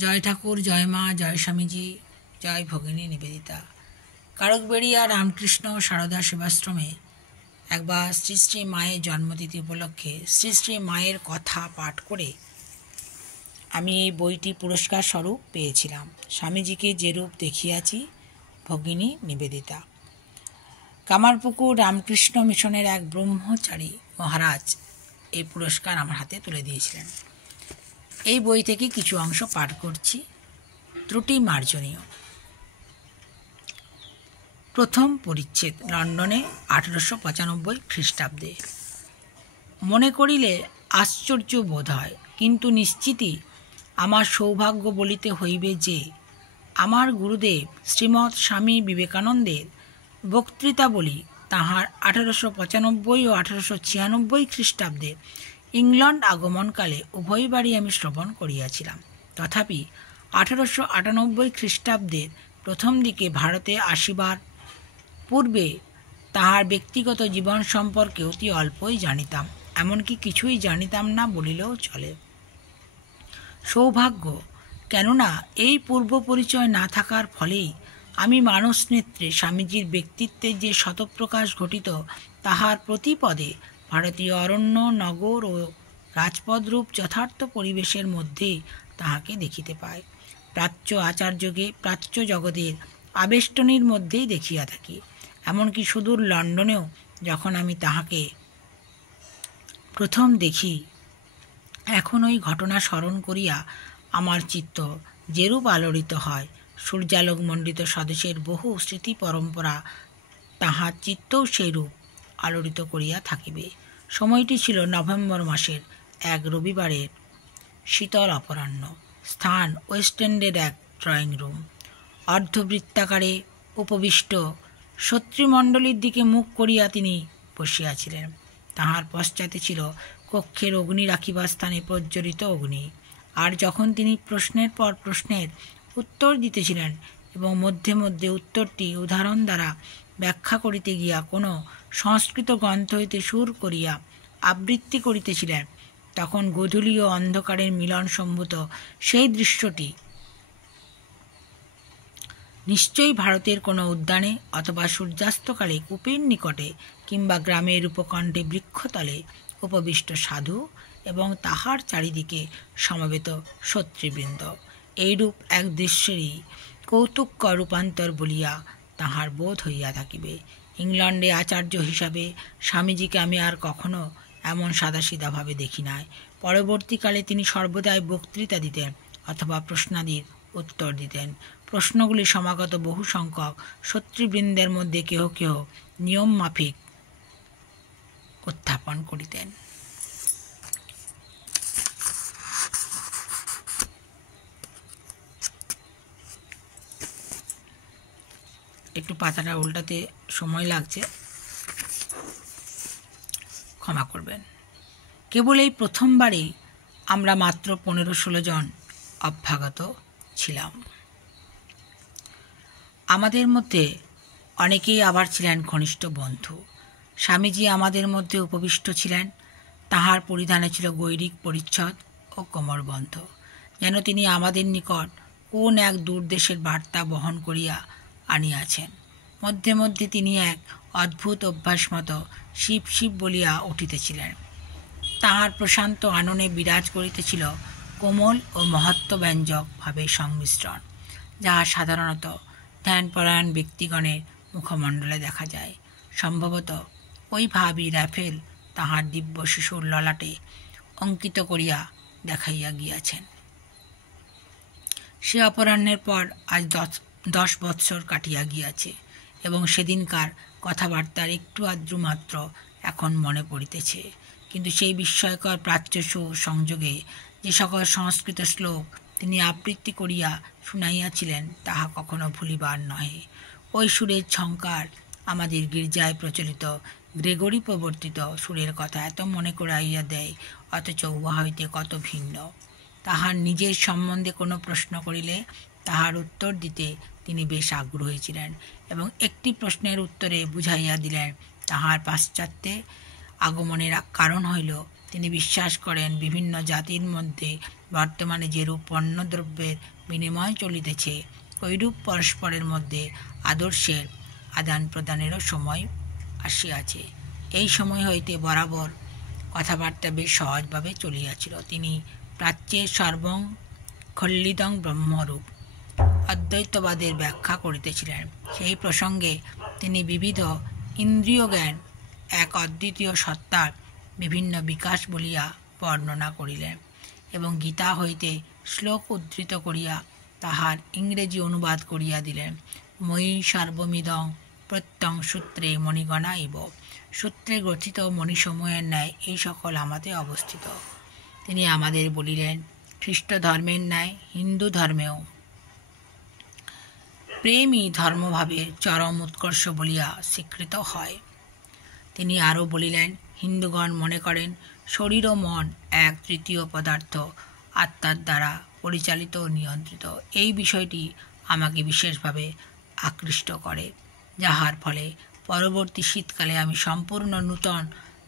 জয় ঠাকুর, জয় মা, জয় স্বামীজি, জয় ভগিনী নিবেদিতা। কারকবেড়িয়া রামকৃষ্ণ সারদা সেবাশ্রমে একবার শ্রী শ্রী মায়ের জন্মতিথি উপলক্ষে শ্রী শ্রী মায়ের কথা পাঠ করে আমি এই বইটি পুরস্কার স্বরূপ পেয়েছিলাম। স্বামীজিকে যে রূপ দেখিয়াছি, ভগিনী নিবেদিতা। কামারপুকুর রামকৃষ্ণ মিশনের এক ব্রহ্মচারী মহারাজ এই পুরস্কার আমার হাতে তুলে দিয়েছিলেন। এই বই থেকে কিছু অংশ পাঠ করছি। ত্রুটি মার্জনীয়। প্রথম পরিচ্ছেদ, লন্ডনে 1895 খ্রিস্টাব্দে। মনে করিলে আশ্চর্য বোধ হয়, কিন্তু নিশ্চিতই আমার সৌভাগ্য বলিতে হইবে যে আমার গুরুদেব শ্রীমৎ স্বামী বিবেকানন্দের বক্তৃতাবলী তাঁহার 1895 ও 1896 খ্রিস্টাব্দে ইংল্যান্ড আগমনকালে উভয়বারই আমি শ্রবণ করিয়াছিলাম। তথাপি 1898 খ্রিস্টাব্দের প্রথম দিকে ভারতে আসিবার পূর্বে তাহার ব্যক্তিগত জীবন সম্পর্কে অতি অল্পই জানিতাম, এমনকি কিছুই জানিতাম না বলিলেও চলে। সৌভাগ্য, কেননা এই পূর্ব পরিচয় না থাকার ফলেই আমি মানস নেত্রে স্বামীজির ব্যক্তিত্বের যে শতপ্রকাশ ঘটিত তাহার প্রতিপদে ভারতীয় অরণ্য, নগর ও রাজপদরূপ যথার্থ পরিবেশের মধ্যেই তাহাকে দেখিতে পাই। প্রাচ্য আচার্যকে প্রাচ্য জগতের আবেষ্টনীর মধ্যেই দেখিয়া থাকি। এমনকি সুদূর লন্ডনেও যখন আমি তাহাকে প্রথম দেখি, এখন ওই ঘটনা স্মরণ করিয়া আমার চিত্ত যেরূপ আলোড়িত হয়, সূর্যালোকমণ্ডিত স্বদেশের বহু স্মৃতি পরম্পরা তাহার চিত্তও সেইরূপ আলোড়িত করিয়া থাকিবে। সময়টি ছিল নভেম্বর মাসের এক রবিবারের শীতল অপরাহ্ন। স্থান ওয়েস্ট এন্ডের এক ড্রয়িং রুম। অর্ধবৃত্তাকারে উপবিষ্ট শত্রুমণ্ডলীর দিকে মুখ করিয়া তিনি বসিয়াছিলেন। তাহার পশ্চাতে ছিল কক্ষের অগ্নি রাখিবার স্থানে প্রজ্বলিত অগ্নি। আর যখন তিনি প্রশ্নের পর প্রশ্নের উত্তর দিতেছিলেন এবং মধ্যে মধ্যে উত্তরটি উদাহরণ দ্বারা ব্যাখ্যা করিতে গিয়া কোনো সংস্কৃত গ্রন্থ হইতে সুর করিয়া আবৃত্তি করিতেছিলেন, তখন গোধূলি ও অন্ধকারের মিলন সম্ভূত সেই দৃশ্যটি নিশ্চয়ই ভারতের কোনো উদ্যানে অথবা সূর্যাস্তকালে কূপের নিকটে কিংবা গ্রামের উপকণ্ঠে বৃক্ষতলে উপবিষ্ট সাধু এবং তাহার চারিদিকে সমবেত সত্রীবৃন্দ, এইরূপ এক দৃশ্যেরই কৌতুককর রূপান্তর বলিয়া তাহার বোধ হইয়া থাকিবে। ইংল্যান্ডে আচার্য হিসাবে স্বামীজিকে আমি আর কখনো এমন সাদাসিধাভাবে দেখি নাই। পরবর্তীকালে তিনি সর্বদাই বক্তৃতা দিতেন অথবা প্রশ্নাদির উত্তর দিতেন। প্রশ্নগুলি সমাগত বহু সংখ্যক সত্রীবৃন্দের মধ্যে কেহ কেহ নিয়ম মাফিক উত্থাপন করিতেন। একটু পাতাটা উল্টাতে সময় লাগছে, ক্ষমা করবেন। কেবল এই প্রথমবারেই আমরা মাত্র 15-16 জন অভ্যাগত ছিলাম। আমাদের মধ্যে অনেকেই আবার ছিলেন ঘনিষ্ঠ বন্ধু। স্বামীজি আমাদের মধ্যে উপবিষ্ট ছিলেন। তাহার পরিধানে ছিল গৈরিক পরিচ্ছদ ও কোমরবন্ধ, যেন তিনি আমাদের নিকট কোন এক দূরদেশের বার্তা বহন করিয়া আনিয়াছেন। মধ্যে মধ্যে তিনি এক অদ্ভুত অভ্যাস মতো শিব শিব বলিয়া উঠিতেছিলেন। তাহার প্রশান্ত আননে বিরাজ করিতেছিল কোমল ও মহত্ত্বব্যঞ্জক ভাবের সংমিশ্রণ, যাহা সাধারণত ধ্যানপরায়ণ ব্যক্তিগণের মুখমণ্ডলে দেখা যায়। সম্ভবত ওই ভাবই রাফেল তাহার দিব্য শিশুর ললাটে অঙ্কিত করিয়া দেখাইয়া গিয়াছেন। সে অপরাহ্নের পর আজ 10 বৎসর কাটিয়া গিয়াছে এবং সেদিনকার কথাবার্তার একটু আদ্রু মাত্র এখন মনে পড়িতেছে। কিন্তু সেই বিস্ময়কর প্রাচ্য সুর সংযোগে যে সকল সংস্কৃত শ্লোক তিনি আবৃত্তি করিয়া শুনাইয়াছিলেন, তাহা কখনো ভুলিবার নহে। ওই সুরের ঝঙ্কার আমাদের গির্জায় প্রচলিত গ্রেগরি প্রবর্তিত সুরের কথা এত মনে করাইয়া দেয়, অথচ উহা হইতে কত ভিন্ন। তাহার নিজের সম্বন্ধে কোনো প্রশ্ন করিলে তাহার উত্তর দিতে তিনি বেশ আগ্রহী ছিলেন এবং একটি প্রশ্নের উত্তরে বুঝাইয়া দিলেন তাহার পাশ্চাত্যে আগমনের কারণ হইল তিনি বিশ্বাস করেন বিভিন্ন জাতির মধ্যে বর্তমানে যেরূপ পণ্যদ্রব্যের বিনিময় চলিতেছে, ঐরূপ পরস্পরের মধ্যে আদর্শের আদান প্রদানেরও সময় আসিয়াছে। এই সময় হইতে বরাবর কথাবার্তা বেশ সহজভাবে চলিয়াছিল। তিনি প্রাচ্যের সর্বং খল্লিদং ব্রহ্মরূপ অদ্বৈতবাদের ব্যাখ্যা করিতেছিলেন। সেই প্রসঙ্গে তিনি বিবিধ ইন্দ্রিয় জ্ঞান এক অদ্বিতীয় সত্তার বিভিন্ন বিকাশ বলিয়া বর্ণনা করিলেন এবং গীতা হইতে শ্লোক উদ্ধৃত করিয়া তাহার ইংরেজি অনুবাদ করিয়া দিলেন। মই সর্বমিদং প্রত্যং সূত্রে মণিগণা ইব। সূত্রে গ্রথিত মণিসমূহের ন্যায় এই সকল আমাতে অবস্থিত। তিনি আমাদের বলিলেন, খ্রিস্ট ধর্মের ন্যায় হিন্দু ধর্মেও প্রেমই ধর্মভাবের চরম উৎকর্ষ বলিয়া স্বীকৃত হয়। তিনি আরও বলিলেন, হিন্দুগণ মনে করেন শরীর ও মন এক তৃতীয় পদার্থ, আত্মার দ্বারা পরিচালিত ও নিয়ন্ত্রিত। এই বিষয়টি আমাকে বিশেষভাবে আকৃষ্ট করে, যাহার ফলে পরবর্তী শীতকালে আমি সম্পূর্ণ নূতন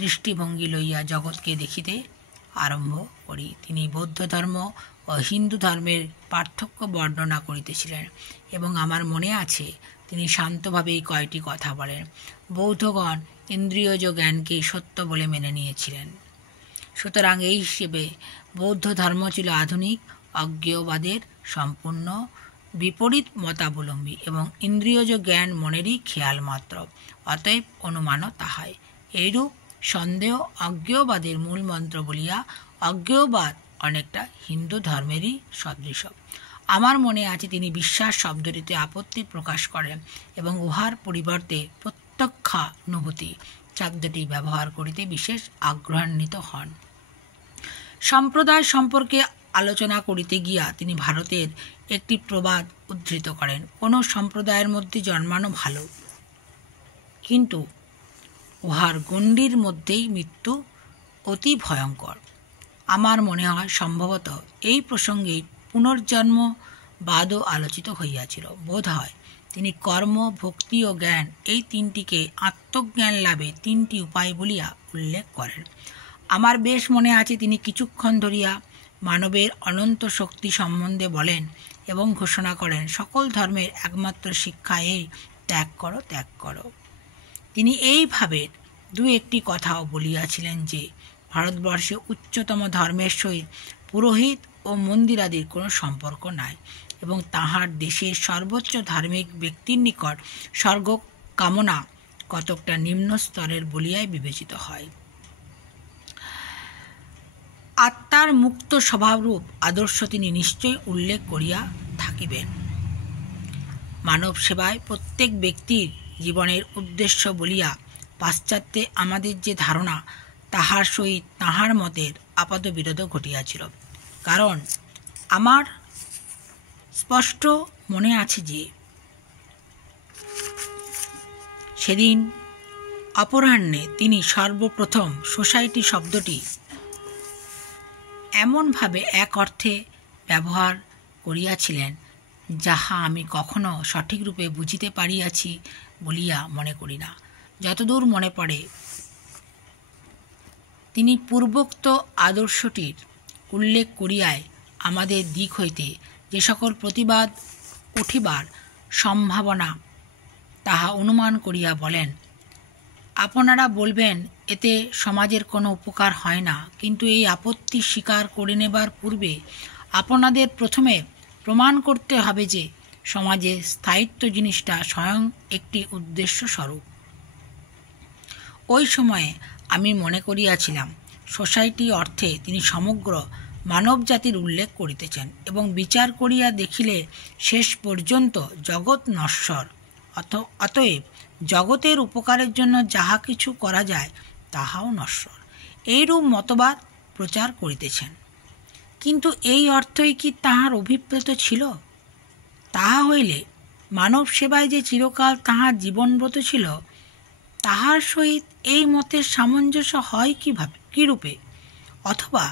দৃষ্টিভঙ্গি লইয়া জগৎকে দেখিতে আরম্ভ করি। তিনি বৌদ্ধ ধর্ম ও হিন্দু ধর্মের পার্থক্য বর্ণনা করিতেছিলেন এবং আমার মনে আছে তিনি শান্তভাবে এই কয়টি কথা বলেন। বৌদ্ধগণ ইন্দ্রিয়জ জ্ঞানকেই সত্য বলে মেনে নিয়েছিলেন। সুতরাং এই হিসেবে বৌদ্ধ ধর্ম ছিল আধুনিক অজ্ঞেয়বাদের সম্পূর্ণ বিপরীত মতাবলম্বী এবং ইন্দ্রিয়জ জ্ঞান মনেরই খেয়াল মাত্র, অতএব অনুমানও তাহাই। এইরূপ সন্দেহ অজ্ঞেয়বাদের মূল মন্ত্র বলিয়া অজ্ঞেয়বাদ অনেকটা হিন্দু ধর্মেরই সদৃশ। আমার মনে আছে তিনি বিশ্বাস শব্দটিতে আপত্তি প্রকাশ করেন এবং উহার পরিবর্তে প্রত্যক্ষানুভূতি শব্দটি ব্যবহার করিতে বিশেষ আগ্রহান্বিত হন। সম্প্রদায় সম্পর্কে আলোচনা করিতে গিয়া তিনি ভারতের একটি প্রবাদ উদ্ধৃত করেন, কোনো সম্প্রদায়ের মধ্যে জন্মানো ভালো, কিন্তু উহার গণ্ডির মধ্যেই মৃত্যু অতি ভয়ঙ্কর। আমার মনে হয় সম্ভবত এই প্রসঙ্গেই পুনর্জন্মবাদও আলোচিত হইয়াছিল। বোধ হয় তিনি কর্ম, ভক্তি ও জ্ঞান এই তিনটিকে আত্মজ্ঞান লাভে তিনটি উপায় বলিয়া উল্লেখ করেন। আমার বেশ মনে আছে তিনি কিছুক্ষণ ধরিয়া মানবের অনন্ত শক্তি সম্বন্ধে বলেন এবং ঘোষণা করেন, সকল ধর্মের একমাত্র শিক্ষা এই, ত্যাগ করো, ত্যাগ করো। তিনি এইভাবে দু একটি কথাও বলিয়াছিলেন যে ভারতবর্ষে উচ্চতম ধর্মের সহিত পুরোহিত ও মন্দিরাদির কোনো সম্পর্ক নাই এবং তাহার দেশের সর্বোচ্চ ধার্মিক ব্যক্তির নিকট স্বর্গ কামনা কতকটা নিম্ন স্তরের বলিয়াই বিবেচিত হয়। আত্মার মুক্ত স্বভাবরূপ আদর্শ তিনি নিশ্চয়ই উল্লেখ করিয়া থাকিবেন। মানব সেবায় প্রত্যেক ব্যক্তির জীবনের উদ্দেশ্য বলিয়া পাশ্চাত্যে আমাদের যে ধারণা, তাহার সহিত তাহার মতের আপাত বিরোধ ঘটিয়াছিল। কারণ আমার স্পষ্ট মনে আছে যে সেদিন অপরাহ্নে তিনি সর্বপ্রথম সোসাইটি শব্দটি এমনভাবে এক অর্থে ব্যবহার করিয়াছিলেন, যাহা আমি কখনো সঠিকরূপে বুঝিতে পারিয়াছি বলিয়া মনে করি না। যতদূর মনে পড়ে, তিনি পূর্বোক্ত আদর্শটির উল্লেখ করিয়ায় আমাদের দিক হইতে যে সকল প্রতিবাদ উঠিবার সম্ভাবনা তাহা অনুমান করিয়া বলেন, আপনারা বলবেন এতে সমাজের কোনো উপকার হয় না, কিন্তু এই আপত্তি স্বীকার করে নেবার পূর্বে আপনাদের প্রথমে প্রমাণ করতে হবে যে সমাজে স্থায়িত্ব জিনিসটা স্বয়ং একটি উদ্দেশ্য স্বরূপ। ওই সময়ে আমি মনে করিয়াছিলাম সোসাইটি অর্থে তিনি সমগ্র মানব জাতির উল্লেখ করিতেছেন এবং বিচার করিয়া দেখিলে শেষ পর্যন্ত জগৎ নশ্বর, অতএব জগতের উপকারের জন্য যাহা কিছু করা যায় তাহাও নশ্বর, এইরূপ মতবাদ প্রচার করিতেছেন। কিন্তু এই অর্থই কি তাহার অভিপ্রেত ছিল? তাহা হইলে মানব সেবায় যে চিরকাল তাহার জীবনব্রত ছিল, তাহার সহিত এই মতের সামঞ্জস্য হয় কিরূপে? অথবা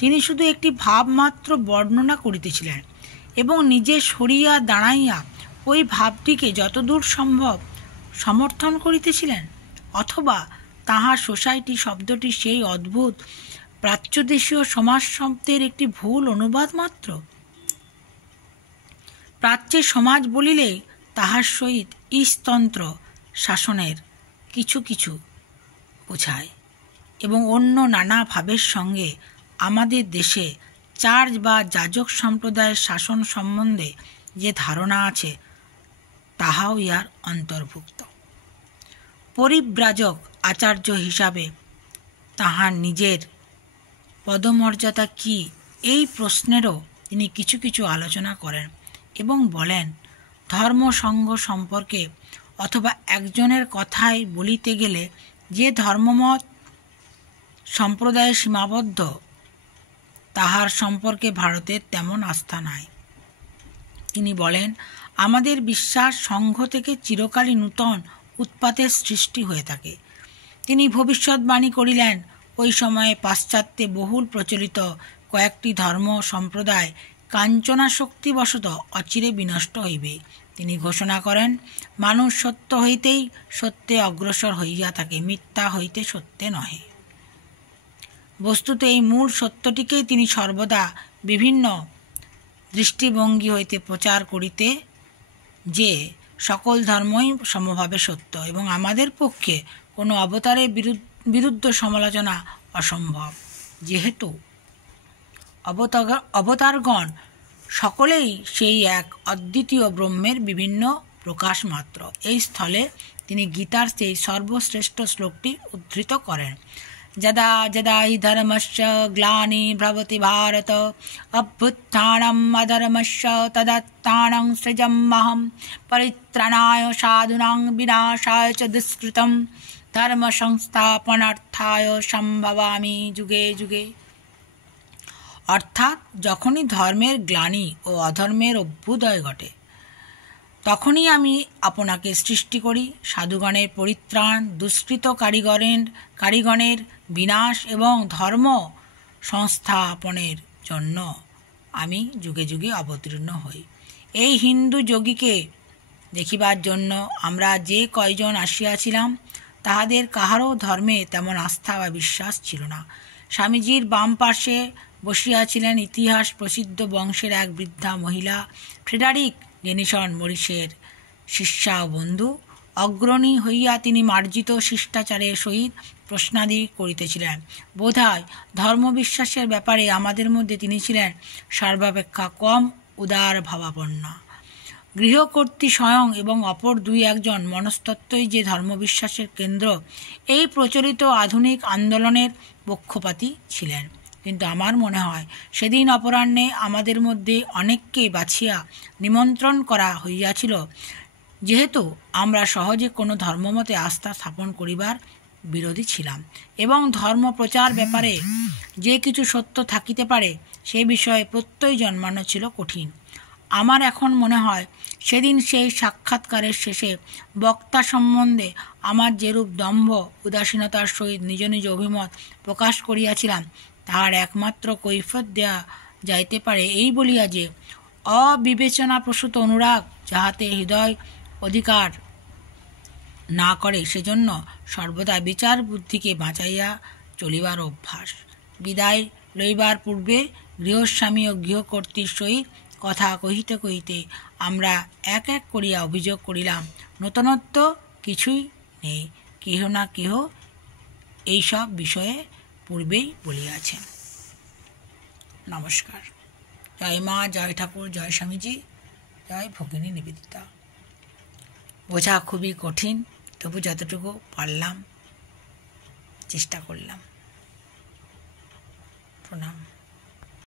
তিনি শুধু একটি ভাবমাত্র বর্ণনা করিতেছিলেন এবং নিজে সরিয়া দাঁড়াইয়া ওই ভাবটিকে যতদূর সম্ভব সমর্থন করিতেছিলেন, অথবা তাহার সোসাইটি শব্দটি সেই অদ্ভুত প্রাচ্যদেশীয় সমাজ শব্দের একটি ভুল অনুবাদ মাত্র। প্রাচ্যের সমাজ বলিলে তাহার সহিত ইশতন্ত্র শাসনের কিছু কিছু বোঝায় এবং অন্য নানা ভাবের সঙ্গে আমাদের দেশে চার্চ বা যাজক সম্প্রদায়ের শাসন সম্বন্ধে যে ধারণা আছে তাহাও ইহার অন্তর্ভুক্ত। পরিব্রাজক আচার্য হিসাবে তাহার নিজের পদমর্যাদা কি এই প্রশ্নেরও তিনি কিছু কিছু আলোচনা করেন এবং বলেন, ধর্মসংঘ সম্পর্কে অথবা একজনের কথাই বলিতে গেলে যে ধর্মমত সম্প্রদায়ে সীমাবদ্ধ তাহার সম্পর্কে ভারতের তেমন আস্থা নাই। তিনি বলেন, আমাদের বিশ্বাস সংঘ থেকে চিরকালই নূতন উৎপাতের সৃষ্টি হয়ে থাকে। তিনি ভবিষ্যৎবাণী করিলেন, ওই সময়ে পাশ্চাত্যে বহুল প্রচলিত কয়েকটি ধর্ম সম্প্রদায় কাঞ্চনাশক্তিবশত অচিরে বিনষ্ট হইবে। তিনি ঘোষণা করেন, মানুষ সত্য হইতেই সত্যে অগ্রসর হইয়া থাকে, মিথ্যা হইতে সত্যে নহে। বস্তুত এই মূল সত্যটিকেই তিনি সর্বদা বিভিন্ন দৃষ্টিভঙ্গি হইতে প্রচার করিতে যে সকল ধর্মই সমভাবে সত্য এবং আমাদের পক্ষে কোনো অবতারের বিরুদ্ধ সমালোচনা অসম্ভব, যেহেতু অবতারগণ সকলেই সেই এক অদ্বিতীয় ব্রহ্মের বিভিন্ন প্রকাশ মাত্র। এই স্থলে তিনি গীতার সেই সর্বশ্রেষ্ঠ শ্লোকটি উদ্ধৃত করেন, যদা যদা হি ধর্মস্য গ্লানি ভবতি ভারত অভ্যুত্থানম অধর্মস্য তদাত্মানং সৃজম্যহম পরিত্রাণায় সাধুনাং বিনাশায় চ দুষ্কৃতম ধর্ম সংস্থাপনার্থায় সম্ভবামি যুগে যুগে। অর্থাৎ যখনই ধর্মের গ্লানি ও অধর্মের অভ্যুদয় ঘটে তখনই আমি আপনাকে সৃষ্টি করি, সাধুগণের পরিত্রাণ, দুষ্কৃত কারিগণের বিনাশ এবং ধর্ম সংস্থাপনের জন্য আমি যুগে যুগে অবতীর্ণ হই। এই হিন্দু যোগীকে দেখিবার জন্য আমরা যে কয়জন আসিয়াছিলাম তাহাদের কাহারও ধর্মে তেমন আস্থা বা বিশ্বাস ছিল না। স্বামীজির বাম পাশে বসিয়াছিলেন ইতিহাস প্রসিদ্ধ বংশের এক বৃদ্ধা মহিলা, ফ্রেডারিক ডেনিসন মরিসের শিষ্যা ও বন্ধু। অগ্রণী হইয়া তিনি মার্জিত শিষ্টাচারের সহিত প্রশ্নাদি করিতেছিলেন। বোধহয় ধর্মবিশ্বাসের ব্যাপারে আমাদের মধ্যে তিনি ছিলেন সর্বাপেক্ষা কম উদার ভাবাপন্না। গৃহকর্ত্রী স্বয়ং এবং অপর দুই একজন মনস্তত্ত্বই যে ধর্মবিশ্বাসের কেন্দ্র, এই প্রচলিত আধুনিক আন্দোলনের পক্ষপাতী ছিলেন। কিন্তু আমার মনে হয় সেদিন অপরাহ্নে আমাদের মধ্যে অনেককে বাছিয়া নিমন্ত্রণ করা হইয়াছিল, যেহেতু আমরা সহজে কোনো ধর্মমতে আস্থা স্থাপন করিবার বিরোধী ছিলাম এবং ধর্ম প্রচার ব্যাপারে যে কিছু সত্য থাকিতে পারে সে বিষয়ে প্রত্যয় জন্মানো ছিল কঠিন। আমার এখন মনে হয় সেদিন সেই সাক্ষাৎকারের শেষে বক্তা সম্বন্ধে আমার যেরূপ দম্ভ উদাসীনতার সহিত নিজ নিজ অভিমত প্রকাশ করিয়াছিলাম তাহার একমাত্র কৈফিয়ত দেওয়া যাইতে পারে এই বলিয়া যে অবিবেচনাপ্রসূত অনুরাগ যাহাতে হৃদয় অধিকার না করে সেজন্য সর্বদা বিচার বুদ্ধিকে বাঁচাইয়া চলিবার অভ্যাস। বিদায় লইবার পূর্বে গৃহস্বামী ও গৃহকর্ত্রীর সহিত কথা কহিতে কহিতে আমরা এক এক করিয়া অভিযোগ করিলাম, নূতনত্ব কিছুই নেই, কেহ না কেহ এইসব বিষয়ে পূর্বেই বলিয়াছেন। নমস্কার। জয় মা, জয় ঠাকুর, জয় স্বামীজি, জয় ভগিনী নিবেদিতা। বোঝা খুবই কঠিন, তবু যতটুকু পারলাম চেষ্টা করলাম। প্রণাম।